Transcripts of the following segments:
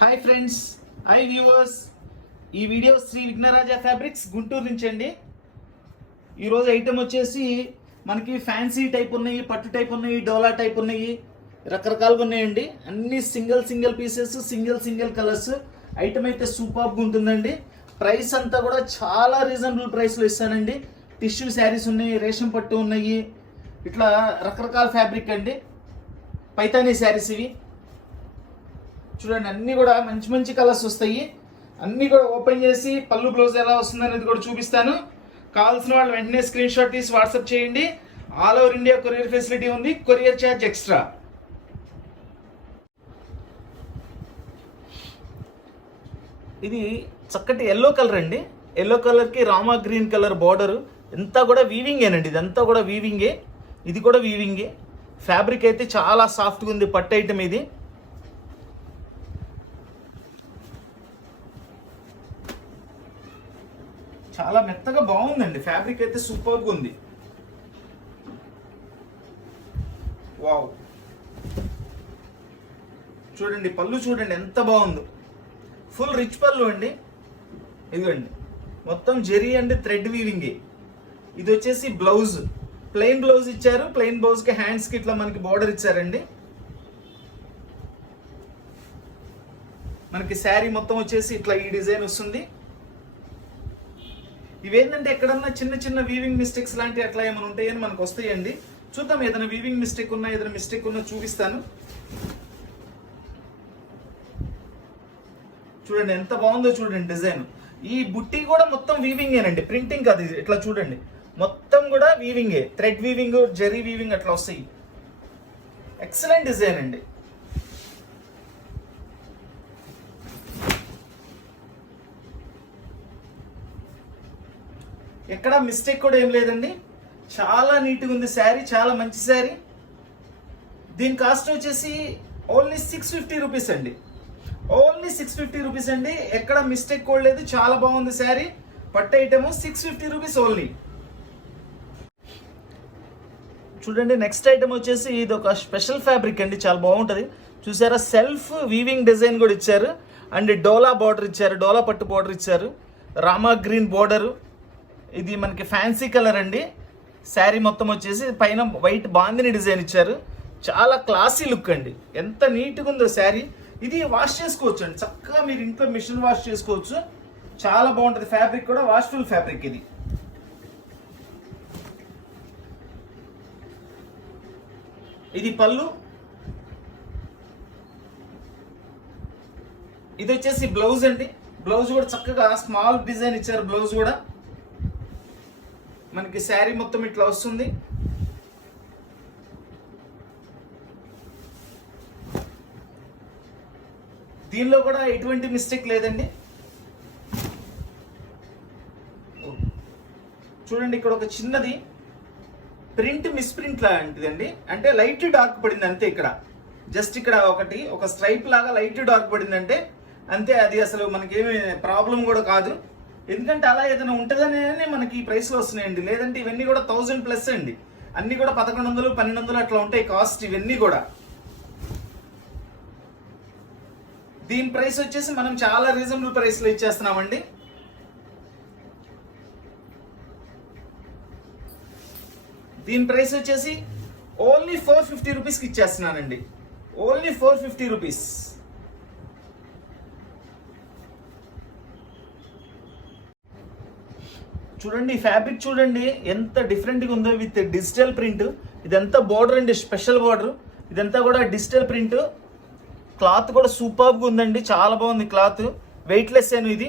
Hi friends, hi viewers. ఈ video Shri Vighnaraja fabrics Guntur నుంచి అండి. ఈరోజు ఐటమ్ వచ్చేసి మనకి ఫ్యాన్సీ టైప్ ఉన్నాయి, పట్టు టైప్ ఉన్నాయి, డోలా టైప్ ఉన్నాయి, రకరకాలుగా ఉన్నాయండి. అన్ని single pieces, single colours. Item అయితే సూపర్గా ఉంటుందండి. ప్రైస్ అంతా కూడా చాలా రీజనబుల్ ప్రైస్లో ఇస్తానండి. టిష్యూ శారీస్ ఉన్నాయి, రేషం పట్టు ఉన్నాయి, ఇట్లా రకరకాల ఫ్యాబ్రిక్ అండి. పైతానీ శారీస్ ఇవి చూడండి, అన్నీ కూడా మంచి కలర్స్ వస్తాయి. అన్నీ కూడా ఓపెన్ చేసి పళ్ళు బ్లౌజ్ ఎలా వస్తుంది అనేది కూడా చూపిస్తాను. కావాల్సిన వాళ్ళు వెంటనే స్క్రీన్ షాట్ తీసి వాట్సాప్ చేయండి. All over India courier facility ఉంది, కొరియర్ ఛార్జ్ ఎక్స్ట్రా. ఇది చక్కటి ఎల్లో కలర్ అండి. ఎల్లో కలర్కి రామా గ్రీన్ కలర్ బార్డర్. అంతా కూడా వీవింగేనండి. ఇదంతా కూడా వీవింగే, ఇది కూడా వీవింగే. ఫ్యాబ్రిక్ అయితే చాలా సాఫ్ట్గా ఉంది, పట్టు ఐటమ్ ఇది. చాలా మెత్తగా బాగుందండి. ఫ్యాబ్రిక్ అయితే సూపర్గా ఉంది. వావ్, చూడండి పళ్ళు చూడండి ఎంత బాగుందో. ఫుల్ రిచ్ పళ్ళు అండి. ఇదిగోండి మొత్తం జెరీ అండ్ థ్రెడ్ వీవింగే. ఇది వచ్చేసి బ్లౌజ్, ప్లెయిన్ బ్లౌజ్ ఇచ్చారు. ప్లెయిన్ బ్లౌజ్కి హ్యాండ్స్కి ఇట్లా మనకి బార్డర్ ఇచ్చారండి. మనకి శారీ మొత్తం వచ్చేసి ఇట్లా ఈ డిజైన్ వస్తుంది. ఇవేంటంటే ఎక్కడన్నా చిన్న వీవింగ్ మిస్టేక్స్ లాంటివి అట్లా ఏమైనా ఉంటాయని మనకు వస్తాయండి. చూద్దాం, ఏదైనా వీవింగ్ మిస్టేక్ ఉన్నా, ఏదైనా మిస్టేక్ ఉన్నా చూపిస్తాను. చూడండి ఎంత బాగుందో చూడండి డిజైన్. ఈ బుట్టి కూడా మొత్తం వీవింగేనండి, ప్రింటింగ్ కాదు ఇది. ఇట్లా చూడండి మొత్తం కూడా వీవింగే, థ్రెడ్ వీవింగ్, జెరీ వీవింగ్ అట్లా వస్తాయి. ఎక్సలెంట్ డిజైన్ అండి. ఎక్కడ మిస్టేక్ కూడా ఏం లేదండి. చాలా నీట్గా ఉంది శారీ, చాలా మంచి శారీ. దీని కాస్ట్ వచ్చేసి ఓన్లీ 650 రూపీస్ అండి. ఓన్లీ 650 రూపీస్ అండి. ఎక్కడ మిస్టేక్ కూడా లేదు. చాలా బాగుంది శారీ. పట్టు ఐటమ్ 650 రూపీస్ ఓన్లీ. చూడండి నెక్స్ట్ ఐటమ్ వచ్చేసి ఇది ఒక స్పెషల్ ఫ్యాబ్రిక్ అండి, చాలా బాగుంటుంది. చూసారా, సెల్ఫ్ వీవింగ్ డిజైన్ కూడా ఇచ్చారు. అండ్ డోలా బార్డర్ ఇచ్చారు, డోలా పట్టు బార్డర్ ఇచ్చారు, రామా గ్రీన్ బార్డరు. ఇది మనకి ఫ్యాన్సీ కలర్ అండి. శారీ మొత్తం వచ్చేసి పైన వైట్ బాందిని డిజైన్ ఇచ్చారు. చాలా క్లాసీ లుక్ అండి. ఎంత నీట్గా ఉందో శారీ. ఇది వాష్ చేసుకోవచ్చు అండి, చక్కగా మీరు ఇంట్లో మిషన్ వాష్ చేసుకోవచ్చు. చాలా బాగుంటుంది. ఫ్యాబ్రిక్ కూడా వాష్ఫుల్ ఫ్యాబ్రిక్ ఇది. ఇది పళ్ళు. ఇది వచ్చేసి బ్లౌజ్ అండి. బ్లౌజ్ కూడా చక్కగా స్మాల్ డిజైన్ ఇచ్చారు. బ్లౌజ్ కూడా మనకి శారీ మొత్తం ఇట్లా వస్తుంది. దీనిలో కూడా ఎటువంటి మిస్టేక్ లేదండి. చూడండి ఇక్కడ ఒక చిన్నది ప్రింట్ మిస్ప్రింట్ లాంటిదండి. అంటే లైట్ డార్క్ పడింది అంతే. ఇక్కడ జస్ట్ ఇక్కడ ఒక స్ట్రైప్ లాగా లైట్ డార్క్ పడిందంటే అంతే. అది అసలు మనకేమి ప్రాబ్లం కూడా కాదు. ఎందుకంటే అలా ఏదైనా ఉంటుందనే మనకి ఈ ప్రైస్లో వస్తున్నాయండి. లేదంటే ఇవన్నీ కూడా 1000+ అండి. అన్నీ కూడా 1100, 1200 అట్లా ఉంటాయి కాస్ట్. ఇవన్నీ కూడా దీని ప్రైస్ వచ్చేసి మనం చాలా రీజనబుల్ ప్రైస్లో ఇచ్చేస్తున్నామండి. దీని ప్రైస్ వచ్చేసి ఓన్లీ 450 రూపీస్కి ఇచ్చేస్తున్నానండి. Only 450 rupees. చూడండి ఫ్యాబ్రిక్ చూడండి ఎంత డిఫరెంట్గా ఉందో, విత్ డిజిటల్ ప్రింట్. ఇదంతా బార్డర్ అండి, స్పెషల్ బార్డర్. ఇదంతా కూడా డిజిటల్ ప్రింట్. క్లాత్ కూడా సూపర్గా ఉందండి, చాలా బాగుంది క్లాత్. వెయిట్లెస్ ఏను ఇది.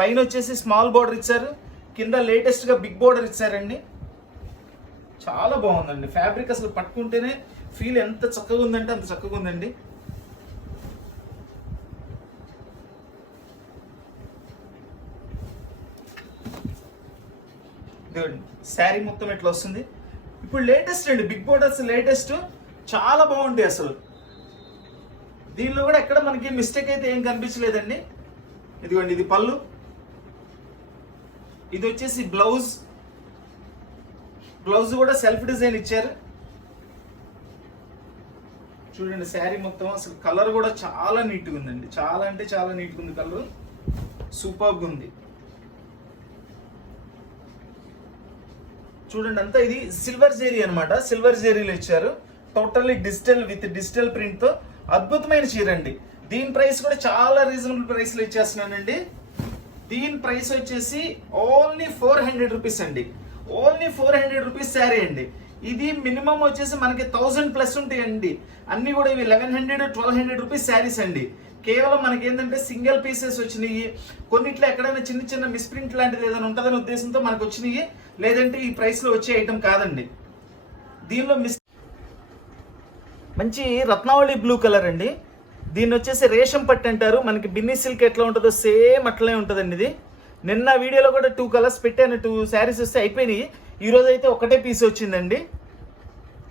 పైన వచ్చేసి స్మాల్ బార్డర్ ఇచ్చారు, కింద లేటెస్ట్గా బిగ్ బార్డర్ ఇచ్చారండి. చాలా బాగుందండి ఫ్యాబ్రిక్. అసలు పట్టుకుంటేనే ఫీల్ ఎంత చక్కగా ఉందంటే అంత చక్కగా ఉందండి. శారీ మొత్తం ఎట్లా వస్తుంది. ఇప్పుడు లేటెస్ట్ అండి, బిగ్ బోర్డర్స్ లేటెస్ట్, చాలా బాగుంటాయి అసలు. దీనిలో కూడా ఎక్కడ మనకి మిస్టేక్ అయితే ఏం కనిపించలేదండి. ఇదిగోండి ఇది పళ్ళు. ఇది వచ్చేసి బ్లౌజ్. బ్లౌజ్ కూడా సెల్ఫ్ డిజైన్ ఇచ్చారు. చూడండి శారీ మొత్తం అసలు కలర్ కూడా చాలా నీట్గా ఉందండి, చాలా అంటే చాలా నీట్గా ఉంది, కలర్ సూపర్గా ఉంది. చూడండి అంతా ఇది సిల్వర్ జెరీ అనమాట, సిల్వర్ జెరీలో ఇచ్చారు, totally digital with digital print తో అద్భుతమైన చీర అండి. దీని ప్రైస్ కూడా చాలా రీజనబుల్ ప్రైస్ లో ఇచ్చేస్తున్నానండి. దీని ప్రైస్ వచ్చేసి ఓన్లీ 400 రూపీస్ అండి, ఓన్లీ 400 రూపీస్ శారీ అండి. ఇది మినిమం వచ్చేసి మనకి 1000 ప్లస్ ఉంటాయండి. అన్ని కూడా ఇవి 1100 1200 రూపీస్ శారీస్ అండి. కేవలం మనకి ఏంటంటే సింగిల్ పీసెస్ వచ్చినాయి, కొన్నిట్లో ఎక్కడైనా చిన్న చిన్న మిస్ప్రింట్ లాంటిది ఏదైనా ఉంటుందనే ఉద్దేశంతో మనకు వచ్చినాయి, లేదంటే ఈ ప్రైస్ లో వచ్చే ఐటమ్ కాదండి. దీనిలో మంచి రత్నావళి బ్లూ కలర్ అండి. దీన్ని వచ్చేసి రేషం పట్టు అంటారు. మనకి బిన్నీ సిల్క్ ఎట్లా ఉంటుందో సేమ్ అట్లనే ఉంటుందండి. ఇది నిన్న వీడియోలో కూడా 2 కలర్స్ పెట్టాను, 2 శారీస్ వస్తే అయిపోయినాయి. ఈరోజు అయితే ఒకటే పీస్ వచ్చిందండి.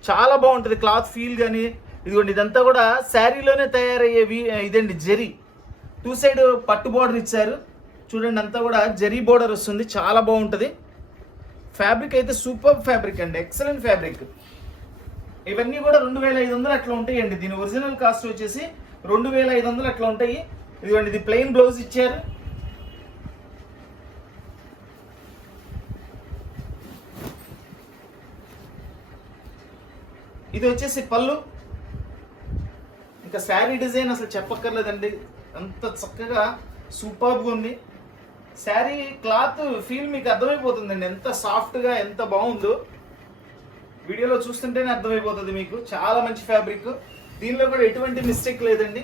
చాలా బాగుంటుంది క్లాత్ ఫీల్ కానీ. ఇదిగోండి ఇదంతా కూడా శారీలోనే తయారయ్యేవి ఇదండి, జరీ 2 సైడ్ పట్టు బోర్డర్ ఇచ్చారు. చూడండి అంతా కూడా జరీ బోర్డర్ వస్తుంది, చాలా బాగుంటుంది. ఫ్యాబ్రిక్ అయితే సూపర్ ఫ్యాబ్రిక్ అండి, ఎక్సలెంట్ ఫ్యాబ్రిక్. ఇవన్నీ కూడా 2500 అట్లా ఉంటాయండి. దీని ఒరిజినల్ కాస్ట్ వచ్చేసి 2500 అట్లా ఉంటాయి. ఇదిగోండి ఇది ప్లెయిన్ బ్లౌజ్ ఇచ్చారు. ఇది వచ్చేసి పళ్ళు. ఇంకా శారీ డిజైన్ అసలు చెప్పక్కర్లేదండి, అంత చక్కగా సూపర్గా ఉంది. శారీ క్లాత్ ఫీల్ మీకు అర్థమైపోతుందండి, ఎంత సాఫ్ట్గా ఎంత బాగుందో. వీడియోలో చూస్తుంటేనే అర్థమైపోతుంది మీకు, చాలా మంచి ఫ్యాబ్రిక్. దీనిలో కూడా ఎటువంటి మిస్టేక్ లేదండి.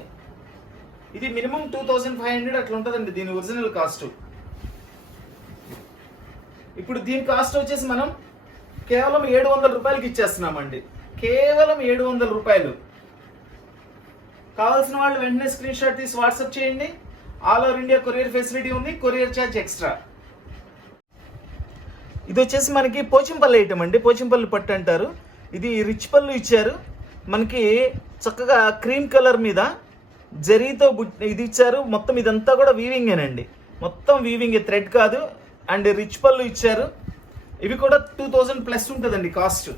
ఇది మినిమం 2500 అట్లా ఉంటుందండి దీని ఒరిజినల్ కాస్ట్. ఇప్పుడు దీని కాస్ట్ వచ్చేసి మనం కేవలం 700 రూపాయలకి ఇచ్చేస్తున్నామండి, కేవలం 700 రూపాయలు. కావాల్సిన వాళ్ళు వెంటనే స్క్రీన్ షాట్ తీసి వాట్సాప్ చేయండి. All over India courier facility ఉంది, కొరియర్ ఛార్జ్ ఎక్స్ట్రా. ఇది వచ్చేసి మనకి పోచంపల్లి ఐటమ్ అండి, పోచంపల్లి పట్టు అంటారు. ఇది రిచ్ పళ్ళు ఇచ్చారు, మనకి చక్కగా క్రీమ్ కలర్ మీద జరీతో ఇది ఇచ్చారు. మొత్తం ఇదంతా కూడా వీవింగేనండి, మొత్తం వీవింగ్, థ్రెడ్ కాదు. అండ్ రిచ్ పళ్ళు ఇచ్చారు. ఇవి కూడా 2000 ప్లస్ ఉంటుందండి కాస్ట్.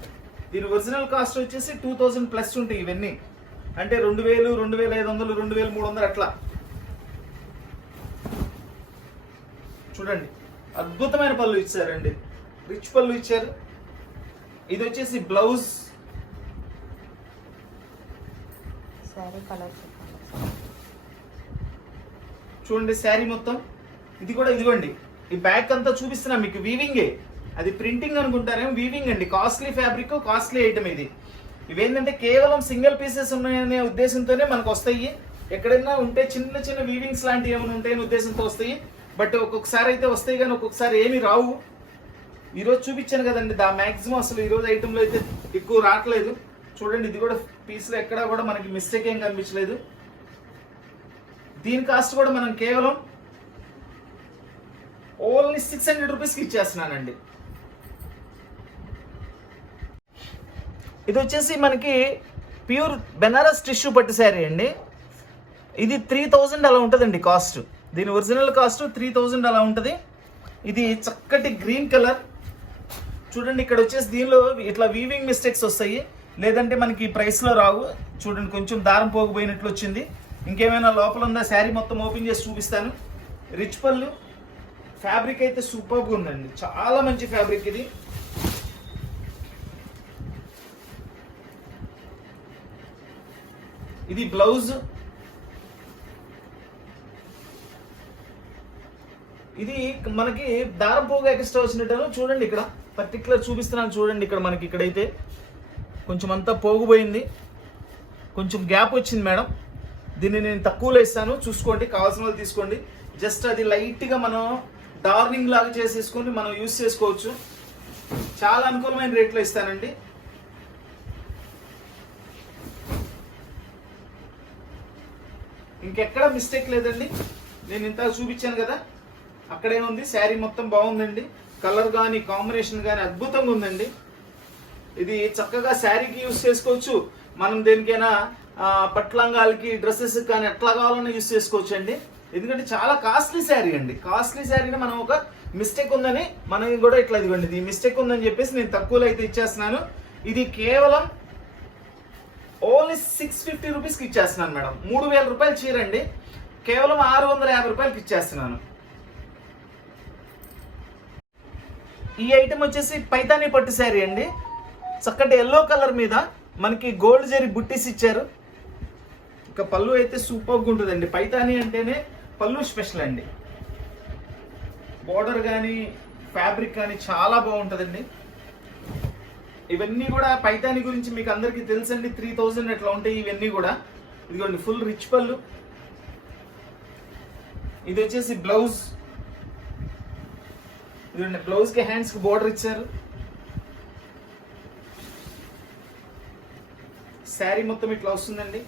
దీని ఒరిజినల్ కాస్ట్ వచ్చేసి 2000 ప్లస్ ఉంటాయి ఇవన్నీ, అంటే 2000 2500 2300 అట్లా. చూడండి అద్భుతమైన పళ్ళు ఇచ్చారండి, రిచ్ పళ్ళు ఇచ్చారు. ఇది వచ్చేసి బ్లౌజ్. చూడండి శారీ మొత్తం ఇది కూడా ఇదిగోండి. ఈ బ్యాక్ అంతా చూపిస్తున్నా మీకు, వీవింగే. అది ప్రింటింగ్ అనుకుంటారేమో, వీవింగ్ అండి. కాస్ట్లీ ఫ్యాబ్రిక్, కాస్ట్లీ ఐటమ్ ఇది. ఇవేంటంటే కేవలం సింగిల్ పీసెస్ ఉన్నాయనే ఉద్దేశంతోనే మనకు వస్తాయి. ఎక్కడైనా ఉంటే చిన్న చిన్న వీవింగ్స్ లాంటివి ఏమైనా ఉంటాయనే ఉద్దేశంతో వస్తాయి. బట్ ఒక్కొక్కసారి అయితే వస్తాయి కానీ ఒక్కొక్కసారి ఏమి రావు. ఈరోజు చూపించాను కదండి, మ్యాక్సిమం అసలు ఈరోజు ఐటెంలో అయితే ఎక్కువ రావట్లేదు. చూడండి ఇది కూడా పీస్లో ఎక్కడా కూడా మనకి మిస్టేక్ ఏం కనిపించలేదు. దీని కాస్ట్ కూడా మనం కేవలం ఓన్లీ 600 రూపీస్కి ఇచ్చేస్తున్నానండి. ఇది వచ్చేసి మనకి ప్యూర్ బెనారస్ టిష్యూ పట్టు శారీ అండి. ఇది 3000 అలా ఉంటుందండి కాస్ట్. దీని ఒరిజినల్ కాస్ట్ 3000 అలా ఉంటుంది. ఇది చక్కటి గ్రీన్ కలర్. చూడండి ఇక్కడ వచ్చేసి దీనిలో ఇట్లా వీవింగ్ మిస్టేక్స్ వస్తాయి, లేదంటే మనకి ఈ ప్రైస్లో రావు. చూడండి కొంచెం దారం పోగిపోయినట్లు వచ్చింది. ఇంకేమైనా లోపల ఉందా శారీ మొత్తం ఓపెన్ చేసి చూపిస్తాను. రిచ్ పళ్ళు. ఫ్యాబ్రిక్ అయితే సూపర్గా ఉందండి, చాలా మంచి ఫ్యాబ్రిక్ ఇది. ఇది బ్లౌజ్. ఇది మనకి దారం పోగా ఎక్స్ట్రా వచ్చినట్టు చూడండి. ఇక్కడ పర్టికులర్ చూపిస్తున్నాను చూడండి. ఇక్కడ మనకి ఇక్కడైతే కొంచెం అంతా పోగుపోయింది, కొంచెం గ్యాప్ వచ్చింది మేడం. దీన్ని నేను తక్కువలో ఇస్తాను, చూసుకోండి. కావాల్సిన వాళ్ళు తీసుకోండి. జస్ట్ అది లైట్గా మనం డార్నింగ్ లాగా చేసేసుకొని మనం యూస్ చేసుకోవచ్చు. చాలా అనుకూలమైన రేట్లో ఇస్తానండి. ఇంకెక్కడ మిస్టేక్ లేదండి. నేను ఇంత చూపించాను కదా, అక్కడే ఉంది. శారీ మొత్తం బాగుందండి. కలర్ కానీ కాంబినేషన్ కానీ అద్భుతంగా ఉందండి. ఇది చక్కగా శారీకి యూస్ చేసుకోవచ్చు. మనం దేనికైనా పట్లంగాలకి, డ్రెస్సెస్ కానీ ఎట్లా కావాలన్నా యూస్ చేసుకోవచ్చు అండి. ఎందుకంటే చాలా కాస్ట్లీ శారీ అండి. కాస్ట్లీ శారీని మనం ఒక మిస్టేక్ ఉందని మనం కూడా ఇట్లా ఇదిగోండి, ఇది మిస్టేక్ ఉందని చెప్పేసి నేను తక్కువలో అయితే ఇచ్చేస్తున్నాను. ఇది కేవలం ఓన్లీ 650 రూపీస్కి ఇచ్చేస్తున్నాను మేడం. 3000 రూపాయలు చీర అండి, కేవలం 650 రూపాయలకి ఇచ్చేస్తున్నాను. ఈ ఐటెం వచ్చేసి పైతానీ పట్టు శారీ అండి. చక్కటి ఎల్లో కలర్ మీద మనకి గోల్డ్ జరీ బుట్టీస్ ఇచ్చారు. ఇక పళ్ళు అయితే సూపర్గా ఉంటుందండి. పైతానీ అంటేనే పళ్ళు స్పెషల్ అండి. బోర్డర్ కానీ ఫ్యాబ్రిక్ కానీ చాలా బాగుంటుందండి. ఇవన్నీ కూడా పైతానీ గురించి మీకు అందరికీ తెలుసండి. 3000 అట్లా ఉంటాయి ఇవన్నీ కూడా. ఇదిగోండి ఫుల్ రిచ్ పళ్ళు. ఇది వచ్చేసి బ్లౌజ్. ఇదిగోండి బ్లౌజ్కి హ్యాండ్స్కి బోర్డర్ ఇచ్చారు. శారీ మొత్తం ఇట్లా వస్తుందండి.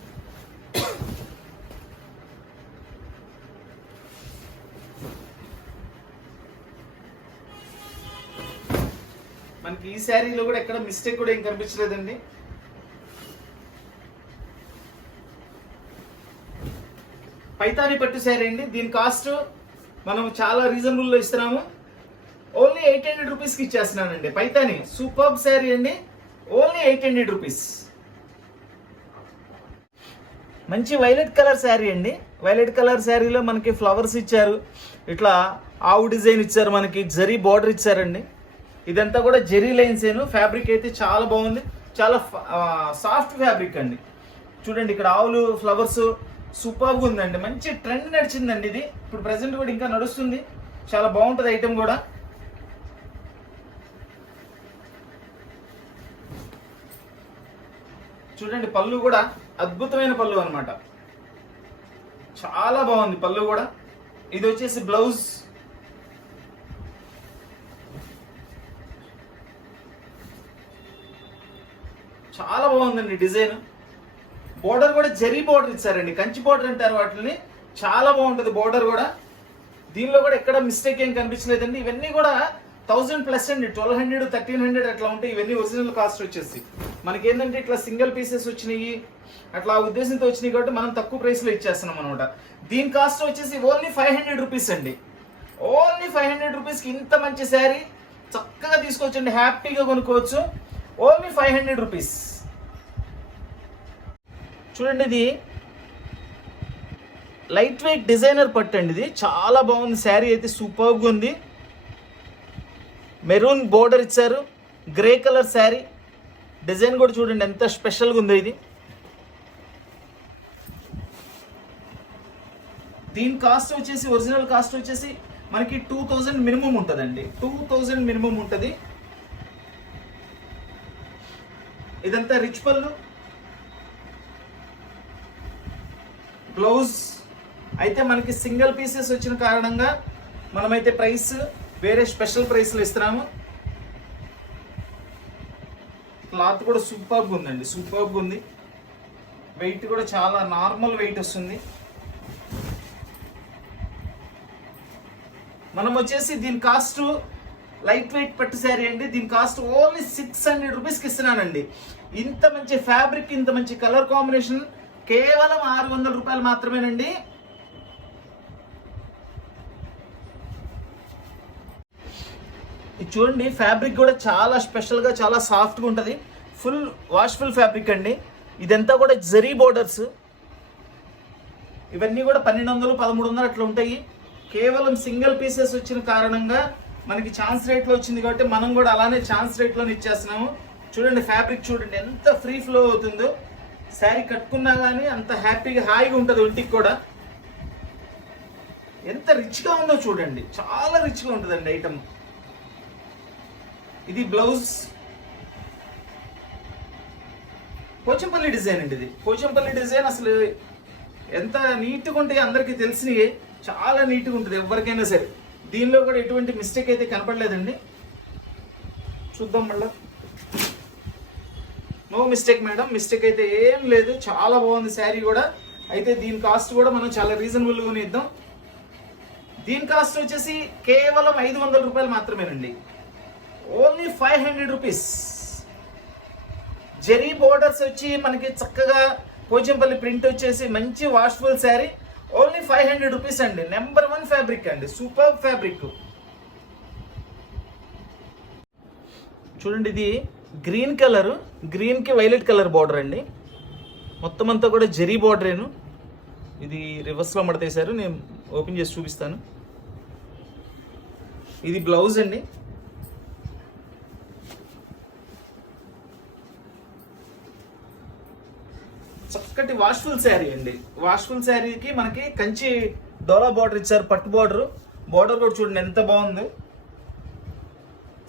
మనకి ఈ శారీలో కూడా ఎక్కడ మిస్టేక్ కూడా ఏం కనిపించలేదండి. పైతానీ పట్టు శారీ అండి. దీని కాస్ట్ మనం చాలా రీజనబుల్లో ఇస్తున్నాము. ఓన్లీ 800 రూపీస్కి ఇచ్చేస్తున్నానండి. పైతానీ సూపర్బ్ శారీ అండి. Only 800 rupees. మంచి వైలెట్ కలర్ శారీ అండి. వైలెట్ కలర్ శారీలో మనకి ఫ్లవర్స్ ఇచ్చారు, ఇట్లా ఆవు డిజైన్ ఇచ్చారు, మనకి జరీ బార్డర్ ఇచ్చారండి. ఇదంతా కూడా జెరీ లైన్స్ ఏను. ఫ్యాబ్రిక్ అయితే చాలా బాగుంది, చాలా సాఫ్ట్ ఫ్యాబ్రిక్ అండి. చూడండి ఇక్కడ ఆవులు ఫ్లవర్స్ సూపర్గా ఉందండి. మంచి ట్రెండ్ నడిచిందండి ఇది. ఇప్పుడు ప్రెసెంట్ కూడా ఇంకా నడుస్తుంది. చాలా బాగుంటుంది ఐటెం కూడా. చూడండి పళ్ళు కూడా అద్భుతమైన పళ్ళు అనమాట. చాలా బాగుంది పళ్ళు కూడా. ఇది వచ్చేసి బ్లౌజ్. చాలా బాగుందండి డిజైన్. బోర్డర్ కూడా జరీ బోర్డర్ ఇచ్చారండి. కంచి బోర్డర్ అంటారు వాటిని. చాలా బాగుంటుంది బోర్డర్ కూడా. దీనిలో కూడా ఎక్కడ మిస్టేక్ ఏం కనిపించలేదండి. ఇవన్నీ కూడా 1000+ అండి. 1200, 1300 అట్లా ఉంటాయి. ఇవన్నీ ఒరిజినల్ కాస్ట్ వచ్చేసి మనకేంటంటే ఇట్లా సింగిల్ పీసెస్ వచ్చినాయి, అట్లా ఉద్దేశంతో వచ్చినాయి కాబట్టి మనం తక్కువ ప్రైస్లో ఇచ్చేస్తున్నాం అనమాట. దీని కాస్ట్ వచ్చేసి ఓన్లీ 500 రూపీస్ అండి. ఓన్లీ 500 రూపీస్కి ఇంత మంచి శారీ చక్కగా తీసుకోవచ్చండి. హ్యాపీగా కొనుక్కోవచ్చు. Only 500 rupees. చూడండి ఇది లైట్ వెయిట్ డిజైనర్ పట్టు అండి. ఇది చాలా బాగుంది. శారీ అయితే సూపర్గా ఉంది. మెరూన్ బోర్డర్ ఇచ్చారు, గ్రే కలర్ శారీ. డిజైన్ కూడా చూడండి ఎంత స్పెషల్గా ఉందో ఇది. దీని కాస్ట్ వచ్చేసి ఒరిజినల్ కాస్ట్ వచ్చేసి మనకి 2000 మినిమం ఉంటుందండి. 2000 మినిమం ఉంటుంది. ఇదంతా రిచ్ పళ్ళు. బ్లౌజ్ అయితే మనకి సింగిల్ పీసెస్ వచ్చిన కారణంగా మనమైతే ప్రైస్ వేరే స్పెషల్ ప్రైస్లో ఇస్తున్నాము. క్లాత్ కూడా సూపర్గా ఉందండి. సూపర్గా ఉంది. వెయిట్ కూడా చాలా నార్మల్ వెయిట్ వస్తుంది. మనం వచ్చేసి దీని కాస్ట్ లైట్ వెయిట్ పట్టు శారీ అండి. దీని కాస్ట్ ఓన్లీ 600 రూపీస్కి ఇస్తున్నానండి. ఇంత మంచి ఫ్యాబ్రిక్, ఇంత మంచి కలర్ కాంబినేషన్ కేవలం 600 రూపాయలు మాత్రమేనండి. ఇది చూడండి ఫ్యాబ్రిక్ కూడా చాలా స్పెషల్గా చాలా సాఫ్ట్గా ఉంటుంది. ఫుల్ వాష్ఫుల్ ఫ్యాబ్రిక్ అండి. ఇదంతా కూడా జరీ బోర్డర్స్. ఇవన్నీ కూడా 1200, 1300 అట్లా ఉంటాయి. కేవలం సింగిల్ పీసెస్ వచ్చిన కారణంగా మనకి ఛాన్స్ రేట్లో వచ్చింది కాబట్టి మనం కూడా అలానే ఛాన్స్ రేట్లో ఇచ్చేస్తున్నాము. చూడండి ఫ్యాబ్రిక్ చూడండి ఎంత ఫ్రీ ఫ్లో అవుతుందో. శారీ కట్టుకున్నా కానీ అంత హ్యాపీగా హాయిగా ఉంటుంది. ఒంటికి కూడా ఎంత రిచ్గా ఉందో చూడండి. చాలా రిచ్గా ఉంటుందండి ఐటమ్. ఇది బ్లౌజ్. పోచంపల్లి డిజైన్ అండి. ఇది పోచంపల్లి డిజైన్ అసలు ఎంత నీట్గా ఉంటాయి అందరికీ తెలిసినవి. చాలా నీట్గా ఉంటుంది ఎవరికైనా సరే. దీనిలో కూడా ఎటువంటి మిస్టేక్ అయితే కనపడలేదండి. చూద్దాం మళ్ళీ. నో మిస్టేక్ మేడం, మిస్టేక్ అయితే ఏం లేదు. చాలా బాగుంది శారీ కూడా. అయితే దీని కాస్ట్ కూడా మనం చాలా రీజనబుల్గానే ఇద్దాం. దీని కాస్ట్ వచ్చేసి కేవలం 500 రూపాయలు మాత్రమేనండి. Only 500 rupees. జెరీ బోర్డర్స్ వచ్చి మనకి చక్కగా పోచంపల్లి ప్రింట్ వచ్చేసి మంచి వాష్ఫుల్ శారీ. ఓన్లీ 500 రూపీస్ అండి. నెంబర్ 1 ఫ్యాబ్రిక్ అండి. Super fabric. చూడండి ఇది గ్రీన్ కలర్, గ్రీన్కి వైలెట్ కలర్ బార్డర్ అండి. మొత్తం అంతా కూడా జరీ బార్డరేను. ఇది రివర్స్లో మడతేశారు, నేను ఓపెన్ చేసి చూపిస్తాను. ఇది బ్లౌజ్ అండి. చక్కటి వాష్ఫుల్ శారీ అండి. వాష్ఫుల్ శారీకి మనకి కంచి డోలా బార్డర్ ఇచ్చారు, పట్టు బార్డర్. బార్డర్ కూడా చూడండి ఎంత బాగుంది.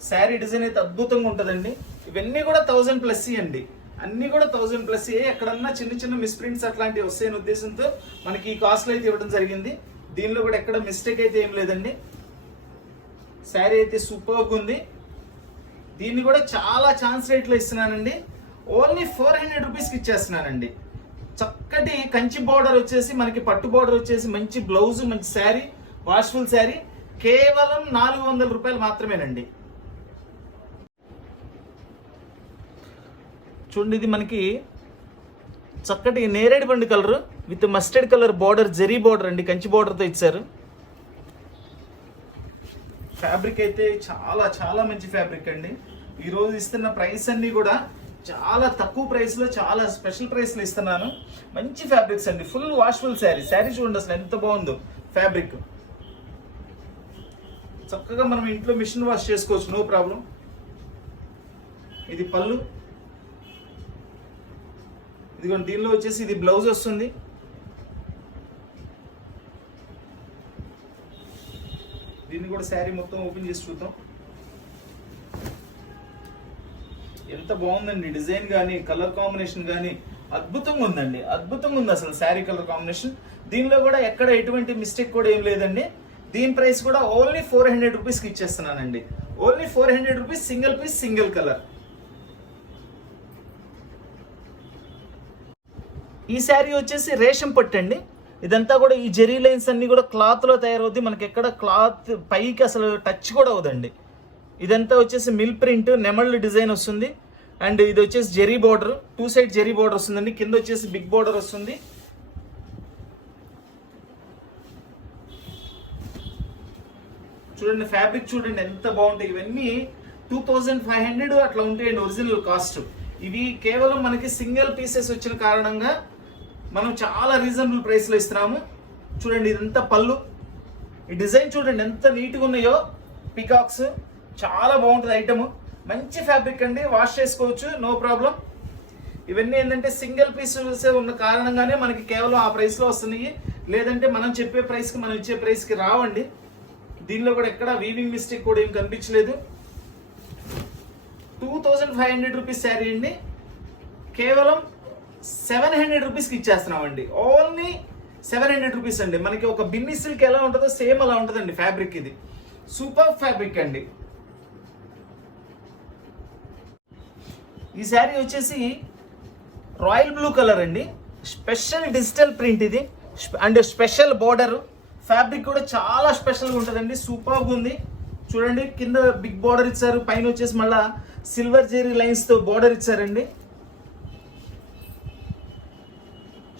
శారీ డిజైన్ అయితే అద్భుతంగా ఉంటుందండి. ఇవన్నీ కూడా 1000+ అండి. అన్నీ కూడా 1000+. ఎక్కడన్నా చిన్న చిన్న మిస్ప్రింట్స్ అట్లాంటివి వస్తాయనే ఉద్దేశంతో మనకి ఈ కాస్ట్లో అయితే ఇవ్వడం జరిగింది. దీనిలో కూడా ఎక్కడ మిస్టేక్ అయితే ఏం లేదండి. శారీ అయితే సూపర్గా ఉంది. దీన్ని కూడా చాలా ఛాన్స్ రేట్లో ఇస్తున్నానండి. ఓన్లీ 400 రూపీస్కి ఇచ్చేస్తున్నానండి. చక్కటి కంచి బార్డర్ వచ్చేసి మనకి పట్టు బార్డర్ వచ్చేసి మంచి బ్లౌజ్, మంచి శారీ, వాష్ఫుల్ శారీ కేవలం 400 రూపాయలు మాత్రమేనండి. చూడండి, ఇది మనకి చక్కటి నేరేడు పండు colour with mustard colour border, zari border అండి, కంచి బార్డర్తో ఇచ్చారు. ఫ్యాబ్రిక్ అయితే చాలా చాలా మంచి ఫ్యాబ్రిక్ అండి. ఈరోజు ఇస్తున్న ప్రైస్ అన్నీ కూడా చాలా తక్కువ ప్రైస్లో, చాలా స్పెషల్ ప్రైస్లో ఇస్తున్నాను. మంచి ఫ్యాబ్రిక్స్ అండి. ఫుల్ వాష్ఫుల్ శారీ. శారీ చూడండి అసలు ఎంత బాగుందో ఫ్యాబ్రిక్. చక్కగా మనం ఇంట్లో మిషన్ వాష్ చేసుకోవచ్చు, నో ప్రాబ్లం. ఇది పళ్ళు. ఇదిగోండి, దీనిలో వచ్చేసి ఇది బ్లౌజ్ వస్తుంది. దీన్ని కూడా శారీ మొత్తం ఓపెన్ చేసి చూద్దాం. ఎంత బాగుందండి డిజైన్ కానీ, కలర్ కాంబినేషన్ కానీ అద్భుతంగా ఉందండి. అద్భుతంగా ఉంది అసలు శారీ కలర్ కాంబినేషన్. దీనిలో కూడా ఎక్కడ ఎటువంటి మిస్టేక్ కూడా ఏం లేదండి. దీని ప్రైస్ కూడా ఓన్లీ 400 రూపీస్కి ఇచ్చేస్తున్నానండి. Only 400 rupees, single piece, single colour. ఈ శారీ వచ్చేసి రేషం పట్టు అండి. ఇదంతా కూడా ఈ జెరీ లైన్స్ అన్ని కూడా క్లాత్లో తయారవుద్ది. మనకి ఎక్కడ క్లాత్ పైకి అసలు టచ్ కూడా అవుదండి. ఇదంతా వచ్చేసి మిల్ ప్రింట్, నెమళ్ళు డిజైన్ వస్తుంది. అండ్ ఇది వచ్చేసి zari border, 2 side zari border వస్తుందండి. కింద వచ్చేసి బిగ్ బార్డర్ వస్తుంది. చూడండి ఫ్యాబ్రిక్ చూడండి ఎంత బాగుంటాయి. ఇవన్నీ 2500 అట్లా ఉంటాయండి ఒరిజినల్ కాస్ట్. ఇవి కేవలం మనకి సింగిల్ పీసెస్ వచ్చిన కారణంగా మనం చాలా రీజనబుల్ ప్రైస్లో ఇస్తున్నాము. చూడండి, ఇదంతా పళ్ళు. ఈ డిజైన్ చూడండి ఎంత నీట్గా ఉన్నాయో. పికాక్స్ చాలా బాగుంటుంది ఐటమ్. మంచి ఫ్యాబ్రిక్ అండి, వాష్ చేసుకోవచ్చు, నో ప్రాబ్లం. ఇవన్నీ ఏంటంటే సింగిల్ పీసెస్ ఉన్న కారణంగానే మనకి కేవలం ఆ ప్రైస్లో వస్తున్నాయి. లేదంటే మనం చెప్పే ప్రైస్కి, మనం ఇచ్చే ప్రైస్కి రావండి. దీనిలో కూడా ఎక్కడ వీవింగ్ మిస్టేక్ కూడా ఏం కనిపించలేదు. 2500 రూపీస్ శారీ అండి. కేవలం 700 రూపీస్కి ఇచ్చేస్తున్నామండి. ఓన్లీ 700 రూపీస్ అండి. మనకి ఒక బిన్ని సిల్క్ ఎలా ఉంటుందో సేమ్ అలా ఉంటుందండి ఫ్యాబ్రిక్. ఇది సూపర్ ఫ్యాబ్రిక్ అండి. ఈ శారీ వచ్చేసి రాయల్ బ్లూ కలర్ అండి. స్పెషల్ డిజిటల్ ప్రింట్ ఇది. And special border. ఫ్యాబ్రిక్ కూడా చాలా స్పెషల్గా ఉంటుందండి. సూపర్గా ఉంది. చూడండి, కింద బిగ్ బార్డర్ ఇచ్చారు, పైన వచ్చేసి మళ్ళా సిల్వర్ జెరీ లైన్స్తో బార్డర్ ఇచ్చారండి.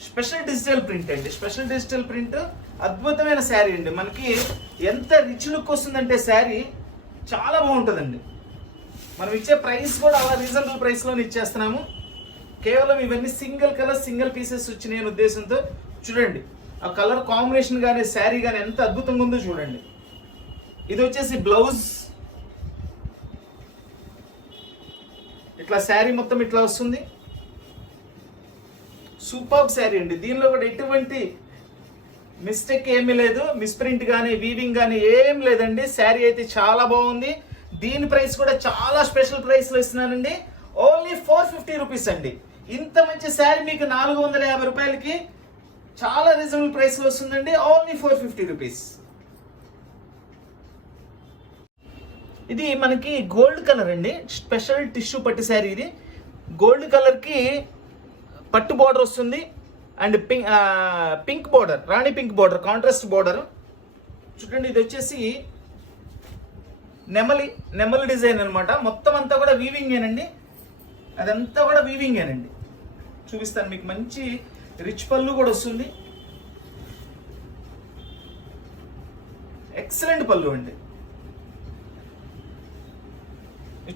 స్పెషల్ డిజిటల్ ప్రింట్ అండి. స్పెషల్ డిజిటల్ ప్రింట్ అద్భుతమైన శారీ అండి. మనకి ఎంత రిచ్ లుక్ వస్తుందంటే శారీ చాలా బాగుంటుందండి. మనం ఇచ్చే ప్రైస్ కూడా అలా రీజనబుల్ ప్రైస్లోనే ఇచ్చేస్తున్నాము. కేవలం ఇవన్నీ సింగిల్ కలర్, సింగిల్ పీసెస్ వచ్చినాయి అనే ఉద్దేశంతో. చూడండి ఆ కలర్ కాంబినేషన్ కానీ, శారీ కానీ ఎంత అద్భుతంగా ఉందో చూడండి. ఇది వచ్చేసి బ్లౌజ్. ఇట్లా శారీ మొత్తం ఇట్లా వస్తుంది. సూపర్ శారీ అండి. దీనిలో కూడా ఎటువంటి మిస్టేక్ ఏమీ లేదు. మిస్ప్రింట్ కానీ, వీవింగ్ కానీ ఏం లేదండి. శారీ అయితే చాలా బాగుంది. దీని ప్రైస్ కూడా చాలా స్పెషల్ ప్రైస్లో ఇస్తున్నానండి. ఓన్లీ 450 రూపీస్ అండి. ఇంత మంచి శారీ మీకు 450 రూపాయలకి చాలా రీజనబుల్ ప్రైస్లో వస్తుందండి. Only 450 rupees. ఇది మనకి గోల్డ్ కలర్ అండి. స్పెషల్ టిష్యూ పట్టు శారీ ఇది. గోల్డ్ కలర్కి పట్టు బార్డర్ వస్తుంది. And pink border, Rani pink border, contrast border. చూడండి, ఇది వచ్చేసి నెమలి డిజైన్ అనమాట. మొత్తం అంతా కూడా వీవింగేనండి. అదంతా కూడా వీవింగేనండి. చూపిస్తాను మీకు. మంచి రిచ్ పళ్ళు కూడా వస్తుంది. ఎక్సలెంట్ పళ్ళు అండి.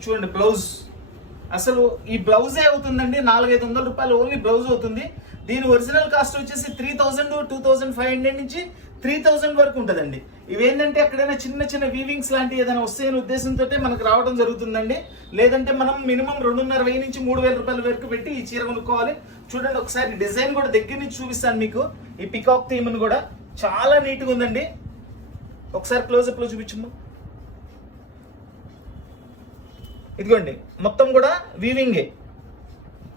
చూడండి బ్లౌజ్. అసలు ఈ బ్లౌజే అవుతుందండి 400-500 రూపాయలు ఓన్లీ బ్లౌజ్ అవుతుంది. దీని ఒరిజినల్ కాస్ట్ వచ్చేసి 3000, 2500 నుంచి 3000 వరకు ఉంటుందండి. ఇవేంటంటే ఎక్కడైనా చిన్న చిన్న వీవింగ్స్ లాంటి ఏదైనా వస్తాయనే ఉద్దేశంతో మనకు రావడం జరుగుతుందండి. లేదంటే మనం మినిమం 2,500 నుంచి 3,000 రూపాయల వరకు పెట్టి ఈ చీర కొనుక్కోవాలి. చూడండి ఒకసారి డిజైన్ కూడా దగ్గర నుంచి చూపిస్తాను మీకు. ఈ పికాక్ థీమ్ కూడా చాలా నీట్గా ఉందండి. ఒకసారి క్లోజప్ లో చూపించము. ఇదిగోండి మొత్తం కూడా వీవింగే,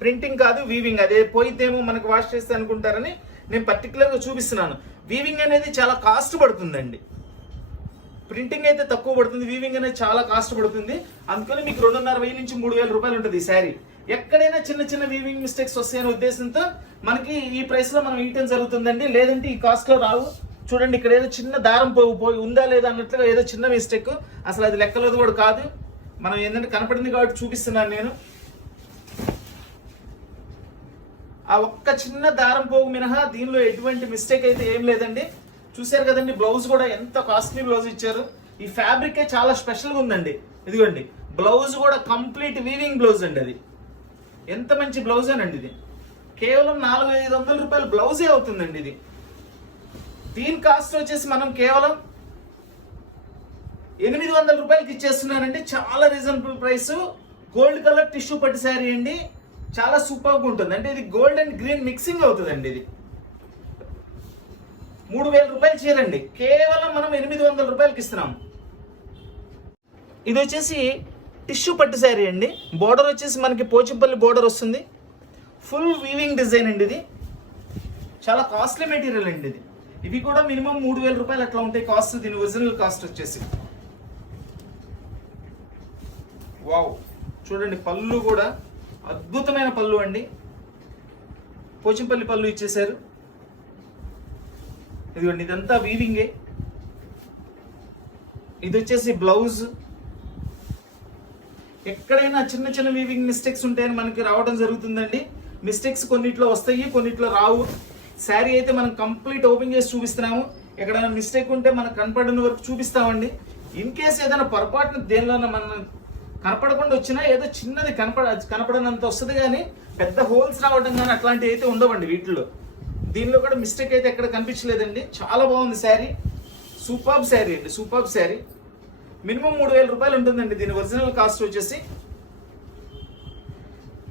ప్రింటింగ్ కాదు వీవింగ్. అదే పోయితేమో మనకు వాష్ చేస్తే అనుకుంటారని నేను పర్టికులర్గా చూపిస్తున్నాను. వీవింగ్ అనేది చాలా కాస్ట్ పడుతుందండి. ప్రింటింగ్ అయితే తక్కువ పడుతుంది, వీవింగ్ అనేది చాలా కాస్ట్ పడుతుంది. అందుకని మీకు 2,500 నుంచి 3,000 రూపాయలు ఉంటుంది ఈ శారీ. ఎక్కడైనా చిన్న చిన్న వీవింగ్ మిస్టేక్స్ వస్తాయనే ఉద్దేశంతో మనకి ఈ ప్రైస్ లో మనం ఇవ్వటం జరుగుతుందండి. లేదంటే ఈ కాస్ట్ లో రావు. చూడండి ఇక్కడ ఏదో చిన్న దారం పోయి ఉందా లేదా అన్నట్లుగా ఏదో చిన్న మిస్టేక్, అసలు అది లెక్కలేదు కూడా కాదు. మనం ఏంటంటే కనపడింది కాబట్టి చూపిస్తున్నాను నేను. ఆ ఒక్క చిన్న దారం పోగు మినహా దీనిలో ఎటువంటి మిస్టేక్ అయితే ఏం లేదండి. చూసారు కదండి, బ్లౌజ్ కూడా ఎంత కాస్ట్లీ బ్లౌజ్ ఇచ్చారు. ఈ ఫ్యాబ్రిక్ చాలా స్పెషల్గా ఉందండి. ఇదిగోండి బ్లౌజ్ కూడా కంప్లీట్ వీవింగ్ బ్లౌజ్ అండి. అది ఎంత మంచి బ్లౌజ్ అనండి. ఇది కేవలం 400-500 రూపాయలు బ్లౌజే అవుతుందండి. ఇది దీని కాస్ట్ వచ్చేసి మనం కేవలం 800 రూపాయలకి ఇచ్చేస్తున్నానండి. చాలా reasonable price. Gold colour tissue పట్టు శారీ అండి, చాలా సూపర్గా ఉంటుంది. అంటే ఇది గోల్డ్ అండ్ గ్రీన్ మిక్సింగ్ అవుతుందండి. ఇది 3,000 రూపాయలు చీరండి, కేవలం మనం 800 రూపాయలకి ఇస్తున్నాం. ఇది వచ్చేసి టిష్యూ పట్టు శారీ అండి. బోర్డర్ వచ్చేసి మనకి పోచంపల్లి బోర్డర్ వస్తుంది. ఫుల్ వీవింగ్ డిజైన్ అండి. ఇది చాలా కాస్ట్లీ మెటీరియల్ అండి. ఇది ఇవి కూడా మినిమం 3,000 రూపాయలు అట్లా ఉంటాయి కాస్ట్. దీని ఒరిజినల్ కాస్ట్ వచ్చేసి. వావ్, చూడండి పళ్ళు కూడా అద్భుతమైన పళ్ళు అండి. పోచంపల్లి పళ్ళు ఇచ్చేసారు. ఇదిగోండి ఇదంతా వీవింగే. ఇది వచ్చేసి బ్లౌజ్. ఎక్కడైనా చిన్న చిన్న వీవింగ్ మిస్టేక్స్ ఉంటాయని మనకి రావడం జరుగుతుందండి. మిస్టేక్స్ కొన్నిట్లో వస్తాయి, కొన్నిట్లో రావు. శారీ అయితే మనం కంప్లీట్ ఓపెన్ చేసి చూపిస్తున్నాము. ఎక్కడైనా మిస్టేక్ ఉంటే మనకు కనపడిన వరకు చూపిస్తామండి. ఇన్ కేస్ ఏదైనా పొరపాటున దేనిలోనే మనం కనపడకుండా వచ్చినా ఏదో చిన్నది కనపడనంత వస్తుంది, కానీ పెద్ద హోల్స్ రావడం కానీ అట్లాంటివి అయితే ఉండవండి వీటిలో. దీనిలో కూడా మిస్టేక్ అయితే ఎక్కడ కనిపించలేదండి. చాలా బాగుంది శారీ. సూపర్బ్ శారీ అండి, సూపర్బ్ శారీ. మినిమం 3,000 రూపాయలు ఉంటుందండి దీని ఒరిజినల్ కాస్ట్ వచ్చేసి.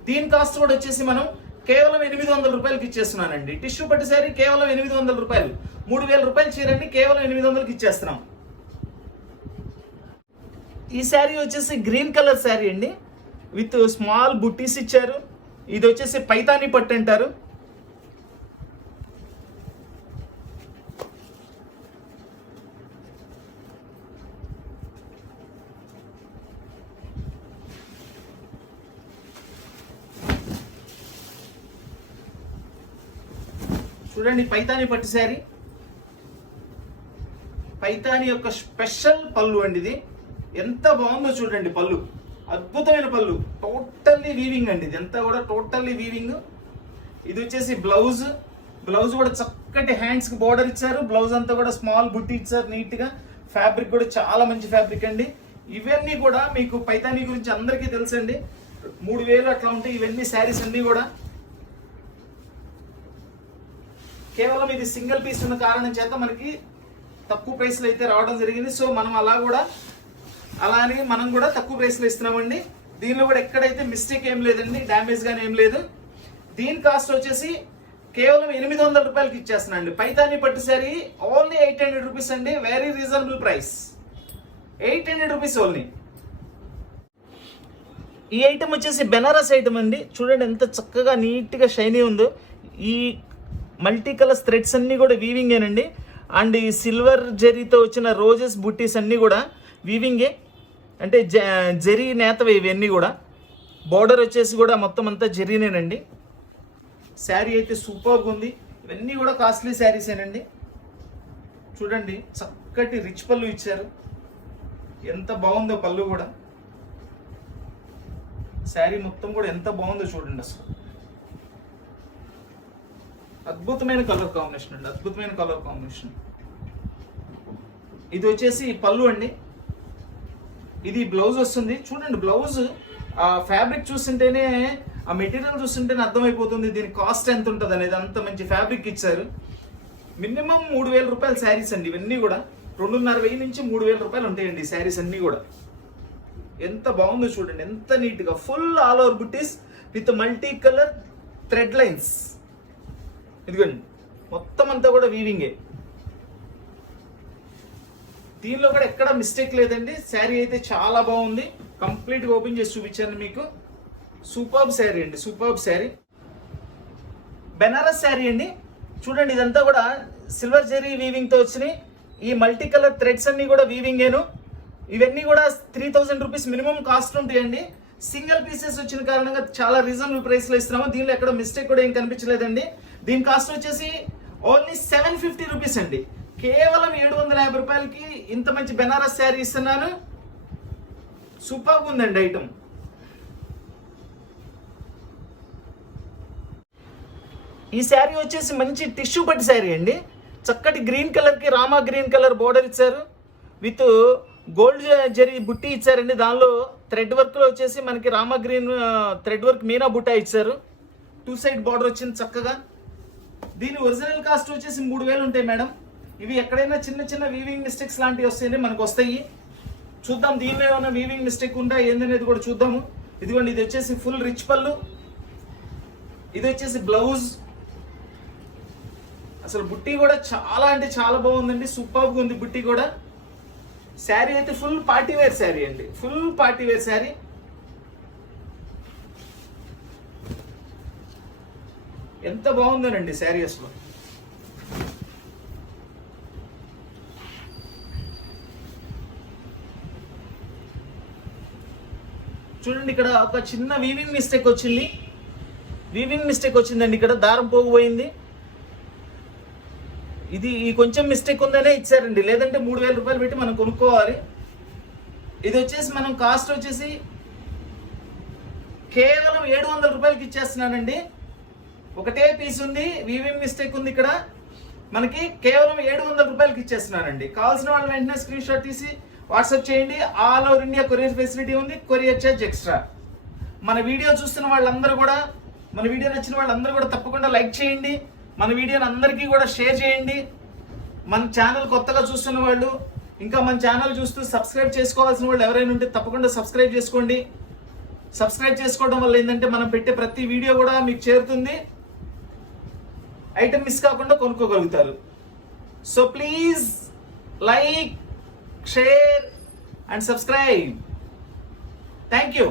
దీని కాస్ట్ కూడా వచ్చేసి మనం కేవలం 800 రూపాయలకి ఇచ్చేస్తున్నానండి. టిష్యూ పట్టు శారీ కేవలం 800 రూపాయలు. 3,000 రూపాయలు చీరండి, కేవలం 800కి ఇచ్చేస్తున్నాం. ఈ శారీ వచ్చేసి గ్రీన్ కలర్ శారీ అండి, విత్ స్మాల్ బుట్టీస్ ఇచ్చారు. ఇది వచ్చేసి పైతానీ పట్టు అంటారు. చూడండి పైతానీ పట్టు శారీ. పైతానీ యొక్క స్పెషల్ పళ్ళు అండి. ఇది ఎంత బాగుందో చూడండి. పళ్ళు అద్భుతమైన పళ్ళు, టోటల్లీ వీవింగ్ అండి. ఇది అంతా కూడా టోటల్లీ వీవింగ్. ఇది వచ్చేసి బ్లౌజ్. బ్లౌజ్ కూడా చక్కటి హ్యాండ్స్ కి బోర్డర్ ఇచ్చారు. బ్లౌజ్ అంతా కూడా స్మాల్ బుట్టి ఇచ్చారు నీట్ గా. ఫ్యాబ్రిక్ కూడా చాలా మంచి ఫ్యాబ్రిక్ అండి. ఇవన్నీ కూడా మీకు పైతానీ గురించి అందరికీ తెలుసండి. 3,000 అట్లా ఉంటాయి ఇవన్నీ శారీస్ అన్ని కూడా. కేవలం ఇది సింగిల్ పీస్ ఉన్న కారణం చేత మనకి తక్కువ ప్రైస్లో అయితే రావడం జరిగింది. సో మనం అలానే మనం కూడా తక్కువ ప్రైస్లో ఇస్తున్నామండి. దీనిలో కూడా ఎక్కడైతే మిస్టేక్ ఏం లేదండి, డ్యామేజ్ గానీ ఏం లేదు. దీని కాస్ట్ వచ్చేసి కేవలం 800 రూపాయలకి ఇచ్చేస్తున్నాండి. పైతానీ పట్టు శారీ ఓన్లీ 800 రూపీస్ అండి. Very reasonable price, 800 rupees only. ఈ ఐటమ్ వచ్చేసి బెనారస్ ఐటమ్ అండి. చూడండి ఎంత చక్కగా నీట్గా షైనీ ఉందో. ఈ మల్టీ కలర్స్ థ్రెడ్స్ అన్నీ కూడా వీవింగేనండి. అండ్ ఈ సిల్వర్ జెరీతో వచ్చిన రోజెస్ బుట్టీస్ అన్నీ కూడా వీవింగే, అంటే జెరీ నేతవే ఇవన్నీ కూడా. బోర్డర్ వచ్చేసి కూడా మొత్తం అంతా జెరీనేనండి. శారీ అయితే సూపర్గా ఉంది. ఇవన్నీ కూడా కాస్ట్లీ శారీసేనండి. చూడండి చక్కటి రిచ్ పళ్ళు ఇచ్చారు. ఎంత బాగుందో పళ్ళు కూడా. శారీ మొత్తం కూడా ఎంత బాగుందో చూడండి. అసలు అద్భుతమైన కలర్ కాంబినేషన్ అండి, అద్భుతమైన కలర్ కాంబినేషన్. ఇది వచ్చేసి పళ్ళు అండి. ఇది బ్లౌజ్ వస్తుంది. చూడండి బ్లౌజ్ ఫ్యాబ్రిక్ చూస్తుంటేనే ఆ మెటీరియల్ చూస్తుంటేనే అర్థమైపోతుంది దీని కాస్ట్ ఎంత ఉంటుంది అనేది. అంత మంచి ఫ్యాబ్రిక్ ఇచ్చారు. మినిమం 3,000 రూపాయల శారీస్ అండి ఇవన్నీ కూడా. 2,500 నుంచి 3,000 రూపాయలు ఉంటాయండి ఈ శారీస్ అన్నీ కూడా. ఎంత బాగుందో చూడండి, ఎంత నీట్గా ఫుల్ ఆల్ ఓవర్ బుట్టీస్ with multi colour thread lines. ఇదిగోండి మొత్తం అంతా కూడా వీవింగే. దీనిలో కూడా ఎక్కడ మిస్టేక్ లేదండి. శారీ అయితే చాలా బాగుంది. కంప్లీట్గా ఓపెన్ చేసి చూపించాను మీకు. సూపర్బ్ శారీ అండి, సూపర్బ్ శారీ. బెనారస్ శారీ అండి. చూడండి ఇదంతా కూడా సిల్వర్ జెరీ వీవింగ్తో వచ్చినాయి. ఈ మల్టీ కలర్ థ్రెడ్స్ అన్నీ కూడా వీవింగేను. ఇవన్నీ కూడా 3,000 రూపీస్ మినిమం కాస్ట్ ఉంటాయండి. సింగిల్ పీసెస్ వచ్చిన కారణంగా చాలా రీజనబుల్ ప్రైస్లో ఇస్తున్నాము. దీనిలో ఎక్కడ మిస్టేక్ కూడా ఏం కనిపించలేదండి. దీని కాస్ట్ వచ్చేసి ఓన్లీ 750 రూపీస్ అండి. కేవలం 750 రూపాయలకి ఇంత మంచి బెనారస్ శారీ ఇస్తున్నాను. సూపర్గా ఉందండి ఐటమ్. ఈ శారీ వచ్చేసి మంచి టిష్యూ పట్టు శారీ అండి. చక్కటి గ్రీన్ కలర్కి రామా గ్రీన్ కలర్ బోర్డర్ ఇచ్చారు. విత్ గోల్డ్ జరీ బుట్టి ఇచ్చారండి. దానిలో థ్రెడ్ వర్క్లో వచ్చేసి మనకి Rama green thread work Meena బుట్ట ఇచ్చారు. 2 సైడ్ బార్డర్ వచ్చింది చక్కగా. దీని ఒరిజినల్ కాస్ట్ వచ్చేసి 3,000 ఉంటాయి మేడం. ఇవి ఎక్కడైనా చిన్న చిన్న వీవింగ్ మిస్టేక్స్ లాంటివి వస్తాయని మనకు వస్తాయి. చూద్దాం దీనిలో ఏమైనా వీవింగ్ మిస్టేక్ ఉందా ఏందనేది కూడా చూద్దాము. ఇదిగోండి ఇది వచ్చేసి ఫుల్ రిచ్ పళ్ళు. ఇది వచ్చేసి బ్లౌజ్. అసలు బుట్టి కూడా చాలా అంటే చాలా బాగుందండి. సూపర్గా ఉంది బుట్టి కూడా. శారీ అయితే ఫుల్ పార్టీ వేర్ శారీ అండి, ఫుల్ పార్టీ వేర్ శారీ. ఎంత బాగుందోనండి శారీ అసలు. చూడండి ఇక్కడ ఒక చిన్న వీవింగ్ మిస్టేక్ వచ్చింది. వీవింగ్ మిస్టేక్ వచ్చిందండి. ఇక్కడ దారం పోగిపోయింది. ఇది కొంచెం మిస్టేక్ ఉందనే ఇచ్చారండి, లేదంటే 3,000 రూపాయలు పెట్టి మనం కొనుక్కోవాలి. ఇది వచ్చేసి మనం కాస్ట్ వచ్చేసి కేవలం 700 రూపాయలకి ఇచ్చేస్తున్నానండి. ఒకటే పీస్ ఉంది, వీవింగ్ మిస్టేక్ ఉంది ఇక్కడ. మనకి కేవలం 700 రూపాయలకి ఇచ్చేస్తున్నానండి. కావాల్సిన వాళ్ళు వెంటనే స్క్రీన్ షాట్ తీసి వాట్సాప్ చేయండి. All over India courier facility ఉంది, కొరియర్ ఛార్జ్ ఎక్స్ట్రా. మన వీడియో చూస్తున్న వాళ్ళందరూ కూడా, మన వీడియో నచ్చిన వాళ్ళందరూ కూడా తప్పకుండా లైక్ చేయండి. మన వీడియోని అందరికీ కూడా షేర్ చేయండి. మన ఛానల్ కొత్తగా చూస్తున్న వాళ్ళు, ఇంకా మన ఛానల్ చూస్తూ సబ్స్క్రైబ్ చేసుకోవాల్సిన వాళ్ళు ఎవరైనా ఉంటే తప్పకుండా సబ్స్క్రైబ్ చేసుకోండి. సబ్స్క్రైబ్ చేసుకోవడం వల్ల ఏంటంటే మనం పెట్టే ప్రతి వీడియో కూడా మీకు చేరుతుంది. ఐటమ్ మిస్ కాకుండా కొనుక్కోగలుగుతారు. So please like, share and subscribe. Thank you.